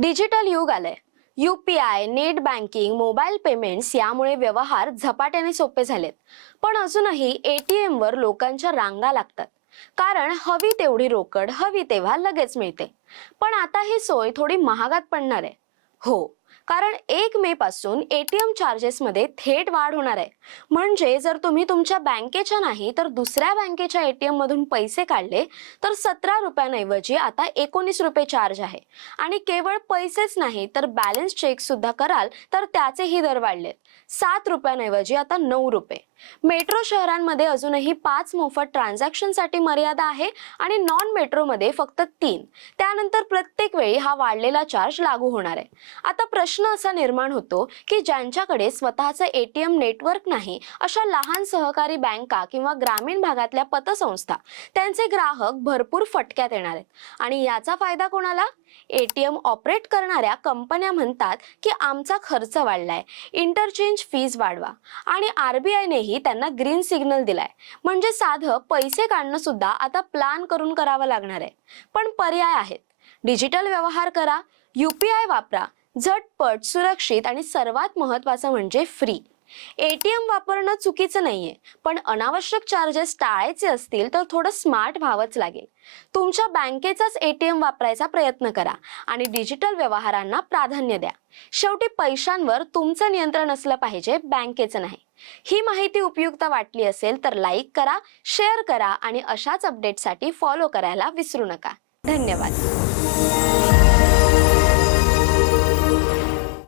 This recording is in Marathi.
डिजिटल युग आलंय. I net banking mobile payments यामुळे व्यवहार झपाट्याने सोपे झालेत. पण अजूनही एटीएम वर लोकांच्या रांगा लागतात. कारण हवी तेवढी रोकड हवी तेव्हा लगेच मिळते. पण आता ही सोय थोडी महागात पडणार आहे. हो कारण एक मे पासून एटीएम चार्जेस मध्ये थेट वाढ होणार आहे. म्हणजे जर तुम्ही तुमच्या बँकेच्या नाही तर दुसऱ्या बँकेच्या एटीएम मधून पैसे काढले तर सतरा रुपयांऐवजी आता एकोणीस रुपये चार्ज आहे. आणि केवळ पैसेच नाही तर बॅलन्स चेक सुद्धा कराल तर त्याचेही दर वाढलेत. सात रुपयांऐवजी आता नऊ रुपये. मेट्रो शहरांमध्ये अजूनही पाच मोफत ट्रान्झॅक्शनसाठी मर्यादा आहे आणि नॉन मेट्रोमध्ये फक्त तीन. त्यानंतर प्रत्येक वेळी हा वाढलेला चार्ज लागू होणार आहे. आता प्रश्न असा निर्माण होतो की ज्यांच्याकडे स्वतःचं एटीएम नेटवर्क नाही अशा लहान सहकारी बँका किंवा ग्रामीण भागातल्या पतसंस्था त्यांचे ग्राहक भरपूर फटक्यात येणार आहेत. आणि याचा फायदा कोणाला? एटीएम ऑपरेट करणाऱ्या कंपन्या म्हणतात की आमचा खर्च वाढलाय इंटरचेंज फीज वाढवा. आणि आरबीआयनेही त्यांना ग्रीन सिग्नल दिलाय. म्हणजे साधं पैसे काढणं सुद्धा आता प्लान करून करावं लागणार आहे. पण पर्याय आहेत. डिजिटल व्यवहार करा युपीआय वापरा झटपट सुरक्षित आणि सर्वात महत्वाचं म्हणजे फ्री एटीएम वापरणं चुकीचं नाहीये पण अनावश्यक चार्जेस टाळायचे असतील तर थोडं स्मार्ट व्हावंच लागेल. तुमच्या बँकेचाच एटीएम वापरायचा प्रयत्न करा आणि डिजिटल व्यवहारांना प्राधान्य द्या. शेवटी पैशांवर तुमचं नियंत्रण असलं पाहिजे बँकेचं नाही. ही माहिती उपयुक्त वाटली असेल तर लाईक करा शेअर करा आणि अशाच अपडेटसाठी फॉलो करायला विसरू नका. धन्यवाद.